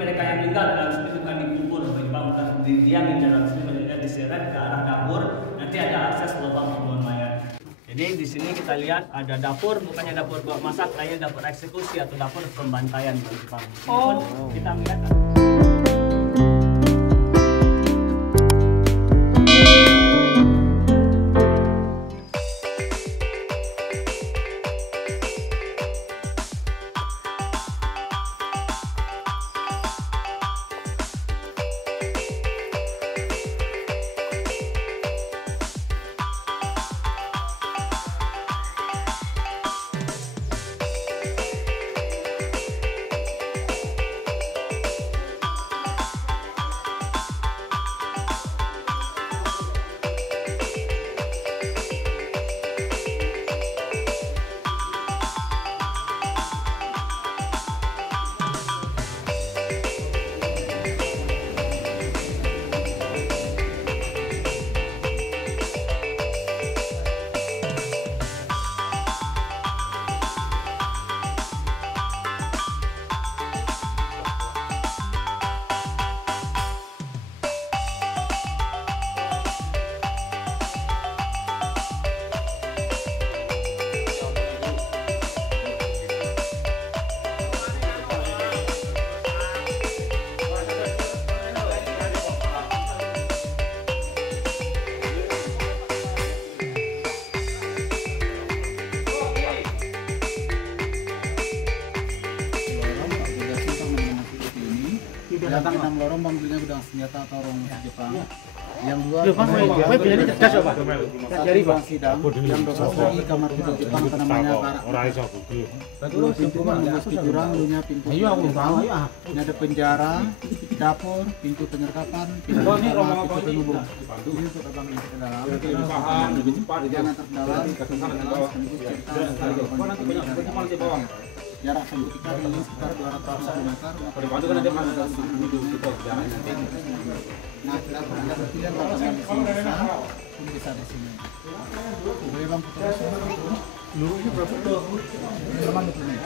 mereka yang tinggal dalam sini bukan dikubur, dibangunkan, didiamin dalam sini, mereka diseret ke arah dapur. Nanti ada akses lubang pembuangan mayat. Jadi di sini kita lihat ada dapur, bukannya dapur buat masak, kayaknya dapur eksekusi atau dapur pembantaian. Oh. Kita melihat. Datang 6 lorong bangkunya gudang senjata atau orang Jepang. Yang dua sidang, yang 12 lagi kamar tidur Jepang namanya barak. Terus pintu memasuki jurang, dunia pintu. Ini ada penjara, dapur, pintu penyerkapan, pintu penghubung. Itu untuk abang yang ke dalam. Lebih cepat jangan terdalam. Jarak sampai kita ini sekitar 200 meter. Nah, kita berada di pilihan lapangan di sini pun bisa di sini. Boleh bang foto di sini? Lurunya berapa? Berapa itu nih?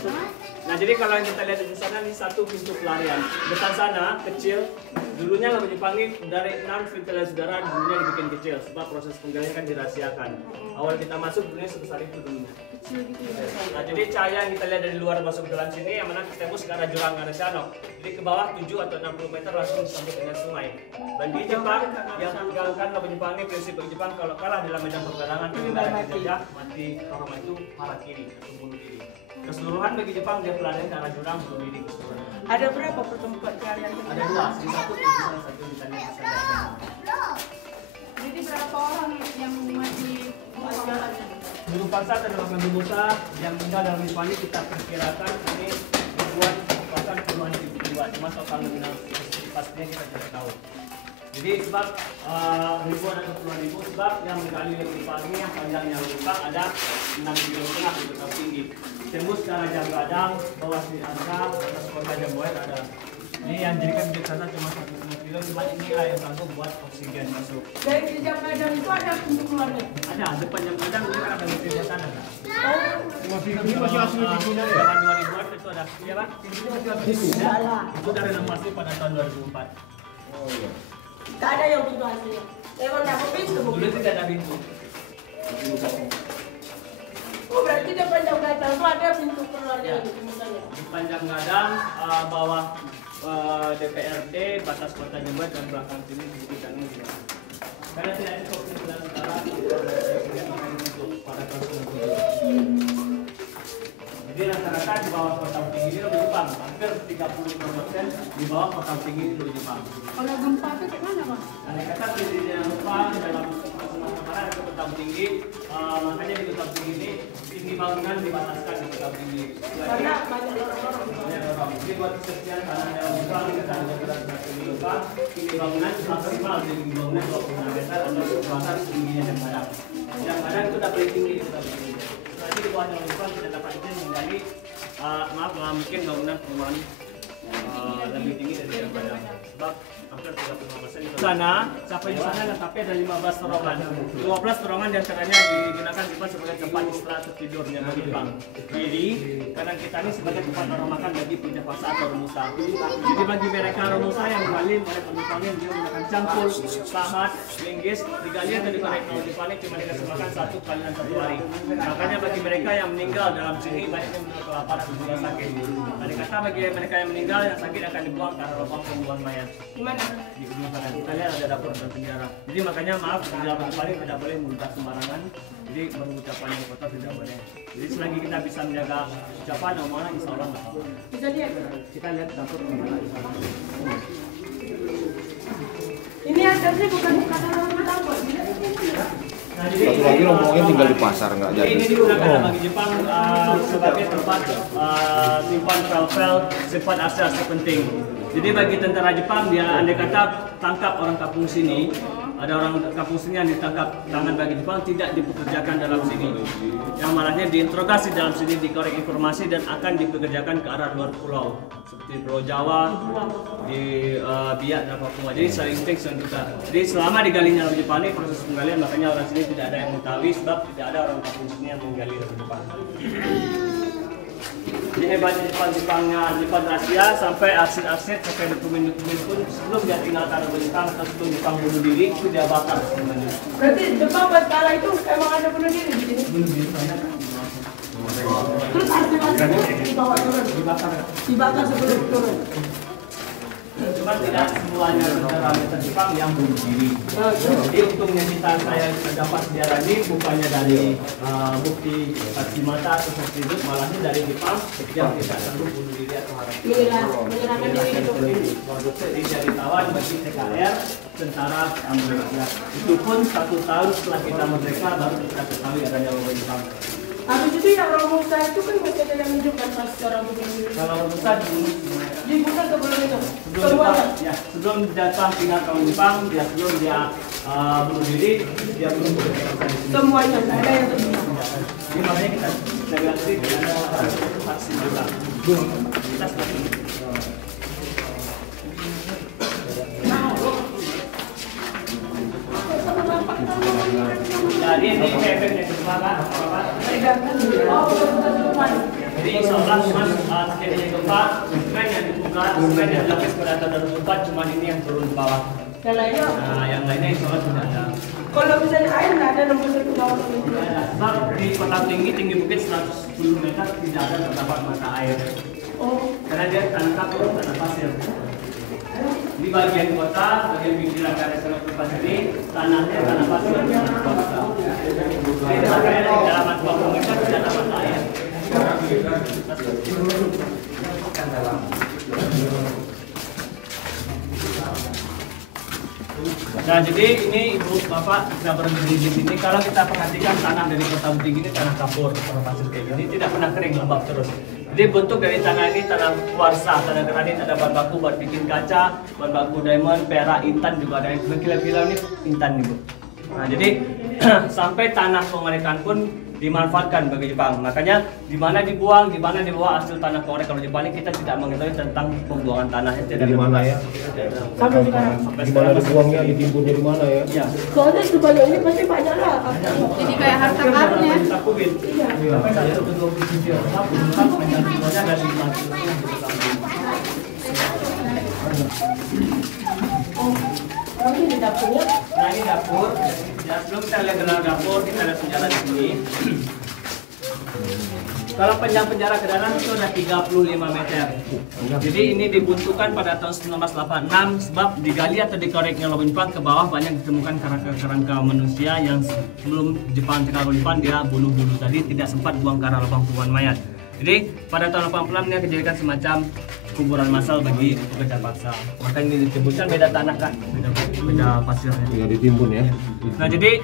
Nah, jadi kalau yang kita lihat di sana ini satu pintu pelarian. Depan sana kecil. Dulunya Lama Jepang ini dari 6 ventilasi udara dulunya dibikin kecil sebab proses penggalian kan dirahasiakan. Awal kita masuk dulunya sebesar itu dulunya. Nah, jadi cahaya yang kita lihat dari luar masuk ke dalam sini yang mana tembus ke arah jurang arah sana. Jadi ke bawah 7 atau 60 meter langsung disambut dengan sungai. Bagi Jepang yang mengganggukan Lama Jepang ini prinsip bagi Jepang kalau kalah dalam medan peperangan peninggalan penjajah mati orang itu arah kiri atau bunuh diri. Keseluruhan bagi Jepang dia pelarian ke arah jurang bunuh diri keseluruhan. Ada berapa pertempat pelarian? Ada 2, satu di sana satu di sana. Jadi berapa orang yang mati jalan? Guru pasar dan Nabi Musa yang tinggal dalam Jepang ini kita perkirakan ini ribuan bahkan puluhan ribu jiwa. Cuma total nominal pastinya kita tidak tahu. Jadi sebab ribuan atau puluhan ribu sebab yang menggali Jepang ini yang panjangnya Jepang ada 6,5 km di kota tinggi. Tembus ke arah Jamgadang, bawah sini ada, atas kota Jambuet ada. Ini yang jadikan di sana cuma 1,5 kilo, cuma inilah yang sanggup buat oksigen masuk. Dari Jamgadang itu ada pintu keluarnya? Ada, depan Jamgadang ini kan ada mesin di sana kan? Ini masih asli pintunya ya? Tahun 2000-an itu ada. Iya Pak? Pintunya masih asli. Itu dari renovasi pada tahun 2004. Oh iya. Tak ada yang pintu aslinya. Emang tak mau pintu? Dulu tidak ada pintu. Oh berarti depan Jamgadang itu ada pintu keluarnya gitu misalnya? Di Panjang Gadang, bawah DPRD, batas kota Jember dan belakang sini di bidang ini. Karena tidak ada pintu dan utara, pada tahun 90. Jadi rata-rata di bawah kota tinggi ini lebih Jepang, hampir 35% di bawah kota tinggi ini lebih Jepang. Kalau gempa itu gimana Mas? Andai kata presiden Jepang dalam kemarin ke kota tinggi, makanya di kota tinggi ini tinggi bangunan dibataskan di kota tinggi. Karena banyak orang-orang. Banyak orang. Jadi buat kesekian karena dalam Jepang kita ada di Jepang, tinggi bangunan maksimal di tinggi bangunan 26 meter atau bahkan tingginya Jamgadang. Jamgadang itu udah paling tinggi di kota tinggi. Jadi di bawah Jepang tidak dapat izin menggali, maaf mungkin bangunan perumahan lebih tinggi dari Jamgadang. Sebab hampir 35% di sana, sampai di sana tapi ada 15 terowongan. 12 terowongan diantaranya digunakan Jepang sebagai tempat istirahat atau tidurnya bagi Jepang. Jadi kanan kita ini sebagai tempat orang makan bagi Pujapasa atau Romusa. Jadi bagi mereka Romusa yang digali oleh penumpangnya dia menggunakan cangkul, pahat, linggis, digali atau digoreng. Kalau Jepang ini cuma dikasih makan 1 kali dalam 1 hari. Makanya bagi mereka yang meninggal dalam sini banyak yang meninggal kelaparan dan juga sakit. Ada kata bagi mereka yang meninggal yang sakit akan dibuang ke arah lubang pembuangan mayat. Gimana? Di ujung sana kita lihat ada dapur dan penjara. Jadi makanya maaf di dalam paling tidak boleh mengucap sembarangan. Jadi mengucapkan yang kotor tidak boleh. Jadi selagi kita bisa menjaga ucapan omongan insya Allah nggak apa-apa. Bisa lihat? Kita lihat dapur penjara di sana. Ini atasnya bukan orang Jepang. Nah, jadi Satu lagi rombongan tinggal di pasar nggak jadi. ini digunakan bagi Jepang sebagai tempat simpan file-file, simpan aset-aset penting. Jadi bagi tentara Jepang dia andai kata tangkap orang kampung sini, ada orang kampung sini yang ditangkap tangan bagi Jepang tidak dipekerjakan dalam sini. Yang malahnya diinterogasi dalam sini, dikorek informasi dan akan dipekerjakan ke arah luar pulau seperti Pulau Jawa, di Biak dan Papua. Jadi saling fix dan juga. Jadi selama digalinya oleh Jepang ini proses penggalian makanya orang sini tidak ada yang mengetahui sebab tidak ada orang kampung sini yang menggali oleh Jepang. Jadi hebatnya Jepang rahasia sampai arsip-arsip sampai dokumen-dokumen pun sebelum dia tinggalkan oleh Jepang atau sebelum Jepang bunuh diri itu dia bakar semuanya. Berarti Jepang buat kala itu emang ada bunuh diri di sini? Bunuh diri banyak. Terus arsip-arsipnya dibawa turun? Dibakar sebelum turun? Cuma tidak semuanya tentara militer Jepang yang bunuh diri. Jadi untungnya saya dapat sejarah ini bukannya dari bukti saksi mata atau saksi hidup, malahnya dari Jepang yang tidak sanggup bunuh diri atau harap. Menyerahkan diri itu. Jadi jadi tawan bagi TKR tentara Amerika. Itu pun 1 tahun setelah kita merdeka baru kita ketahui adanya wabah Jepang. Habis itu yang Romusa itu kan masih ada yang hidupkan pas orang bunuh diri. Kalau Romusa dibunuh semuanya. Dibunuh sebelum itu? Sebelum datang tinggal tahun Jepang, sebelum dia bunuh diri, dia bunuh beberapa. Semuanya, tidak ada yang terbunuh. Jadi makanya kita bilang sih ada vaksin mata. Kita seperti ini. Jadi ini efeknya Jepang kan? Oh, Jadi insya Allah terjadinya gempa, sungai yang dibuka, sungai yang dilapis pada tahun 2004, cuma ini yang turun ke bawah. Yang lainnya? Nah, yang lainnya insya Allah sudah ada. Kalau misalnya air nggak ada nomor satu bawah itu. Sebab di kota tinggi bukit 110 meter tidak ada terdapat mata air. Oh. Karena dia tanah kapur, tanah pasir. Di bagian kota, bagian pinggiran dari Selok Lepas ini, tanahnya tanah pasir. Jadi makanya di kedalaman 20 meter tidak ada mata air. Nah, jadi ini ibu bapak kita berdiri di sini. Kalau kita perhatikan tanah dari kota Buting ini tanah kapur, tanah pasir kayak gini, tidak pernah kering, lembab terus. Jadi bentuk dari tanah ini tanah kuarsa, tanah granit, ada bahan baku buat bikin kaca, bahan baku diamond, perak, intan juga ada. Kilau-kilau ini intan nih bu. Nah, jadi sampai tanah pengorekan pun dimanfaatkan bagi Jepang. Makanya di mana dibuang, di mana dibawa hasil tanah pengorek. Kalau Jepang ini kita tidak mengetahui tentang pembuangan tanah. Di mana ya? Sampai sekarang. Di mana dibuangnya, ditimbunnya di mana ya? Ya. Soalnya di bawah ini pasti banyak lah. Jadi kayak harta karunnya. Iya. Oh, ini di dapurnya. Nah, ini dapur. Ya, sebelum kita lihat dalam dapur, kita lihat penjara di sini. Kalau panjang penjara ke dalam itu ada 35 meter. Jadi ini dibutuhkan pada tahun 1986 sebab digali atau dikoreknya oleh Jepang ke bawah banyak ditemukan kerangka manusia yang sebelum Jepang tinggal Jepang dia bunuh-bunuh tadi tidak sempat buang ke arah lubang kuburan mayat. Jadi pada tahun 86 dia dijadikan semacam kuburan massal bagi pekerja paksa. Makanya ini disebutkan beda tanah kan, beda pasirnya. Ya ditimbun ya. Nah jadi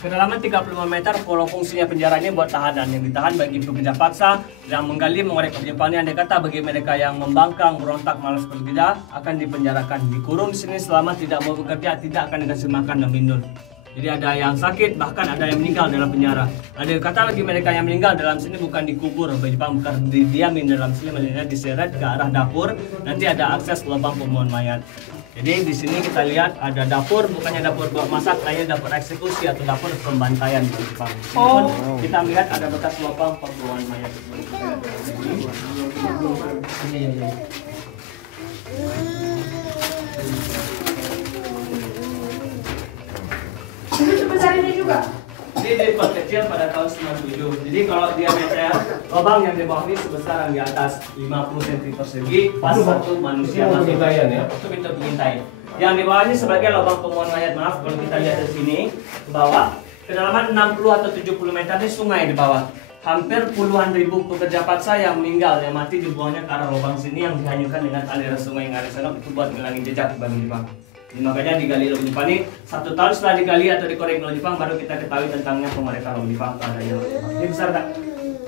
kedalaman 35 meter. Kalau fungsinya penjara ini buat tahanan yang ditahan bagi pekerja paksa yang menggali mengorek Jepang ini. Andai kata bagi mereka yang membangkang, berontak, malas bekerja akan dipenjarakan, dikurung di sini selama tidak mau bekerja, tidak akan dikasih makan dan minum. Jadi ada yang sakit, bahkan ada yang meninggal dalam penjara. Ada kata bagi mereka yang meninggal dalam sini bukan dikubur, Jepang bukan didiamin dalam sini, melainkan diseret ke arah dapur. Nanti ada akses lubang pembuangan mayat. Jadi di sini kita lihat ada dapur, bukannya dapur buat masak, lainnya dapur eksekusi atau dapur pembantaian di Jepang. Oh. Kita melihat ada bekas lubang pembuangan mayat. Ini sebesar ini juga. Ini diperkecil pada tahun 97. Jadi kalau diameter lubang yang di bawah ini sebesar yang di atas 50 cm persegi, pas satu manusia masuk. Ya. Itu pintu pengintai. Yang di bawah ini sebagai lubang pembuangan mayat. Maaf kalau kita lihat di sini ke bawah, kedalaman 60 atau 70 meter ini sungai di bawah. Hampir puluhan ribu pekerja paksa yang meninggal, yang mati dibuangnya ke arah lubang sini yang dihanyutkan dengan aliran sungai yang ada sana itu buat ngilangin jejak bagi Jepang. Makanya digali oleh Jepang ini 1 tahun setelah digali atau dikorek oleh Jepang baru kita ketahui tentangnya pemerintah oleh Jepang adanya. Ini besar tak?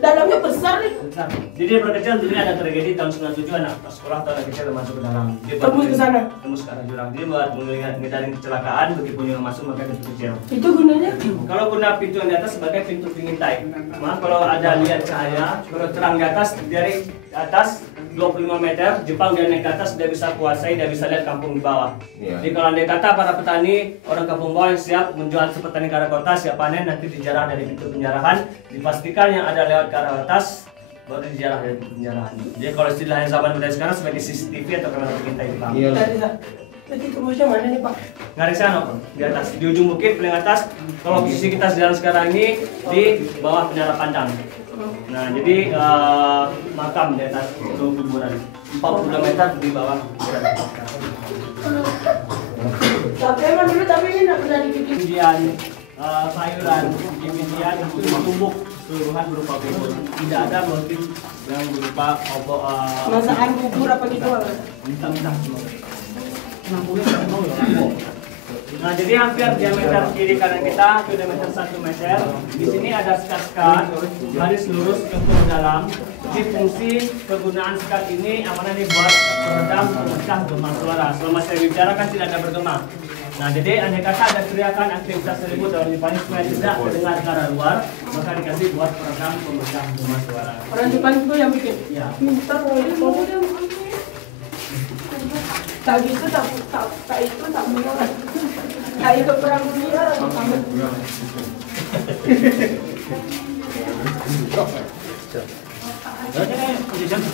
Dalamnya besar nih. Besar. Jadi berkecil dulu ada tragedi tahun 97 anak sekolah atau anak kecil masuk ke dalam. Dia Tembus ke sana. Tembus ke arah jurang. Dia buat menghindari kecelakaan bagi penyu yang masuk maka pintu kecil. Itu gunanya? Kalau guna pintu yang di atas sebagai pintu pengintai. Maaf kalau ada lihat cahaya, kalau terang di atas dari atas 25 meter, Jepang dia naik ke atas, dia bisa kuasai, dia bisa lihat kampung di bawah. Iya. Jadi kalau andai kata para petani, orang kampung bawah yang siap menjual petani ke arah kota, siap panen, nanti dijarah dari pintu penjarahan, dipastikan yang ada lewat ke arah atas, baru dijarah dari pintu penjarahan. Jadi kalau istilahnya zaman modern sekarang sebagai CCTV atau kamera pengintai Jepang. Iya. Jadi rumusnya mana nih Pak? Ngarik sana, di atas, di ujung bukit paling atas. Kalau posisi kita sedang sekarang ini di bawah menara pandang. Nah, jadi makam di atas itu kuburan 40 meter di bawah. Tapi emang dulu tapi ini nggak pernah dibikin. Kemudian sayuran, kemudian itu ditumbuk keseluruhan berupa bubur. Tidak ada motif yang berupa Masakan bubur apa gitu? bintang-bintang semua. Nah, jadi hampir diameter kiri kanan kita itu diameter 1 meter. Di sini ada sekat-sekat garis lurus ke dalam. Jadi fungsi kegunaan sekat ini amanah nih buat peredam pemecah gema suara. Selama saya bicara kan tidak ada bergema. Nah, jadi andai kata ada teriakan aktivitas ribut dalam Jepang supaya tidak terdengar ke arah luar, maka dikasih buat peredam pemecah gema suara. Orang Jepang itu yang bikin. Ya. Pintar loh dia. Tak gitu tak itu tak menolak. Tak ikut perang dunia.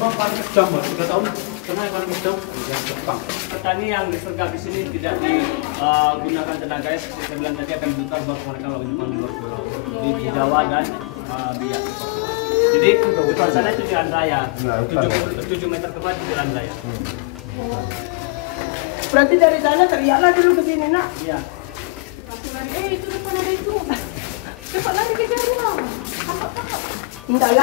paling kejam, 3 tahun kena yang paling kejam Jepang. Petani yang disergap di sini tidak digunakan tenaganya seperti saya bilang tadi akan diputar buat mereka kalau di luar pulau di Jawa dan Biak. Jadi hutan sana itu jalan raya, 7 meter ke bawah jalan raya. Berarti dari sana teriaklah dulu ke sini, Nak. Iya. Itu depan ada itu. Cepat lari ke jauh. Enggak lah.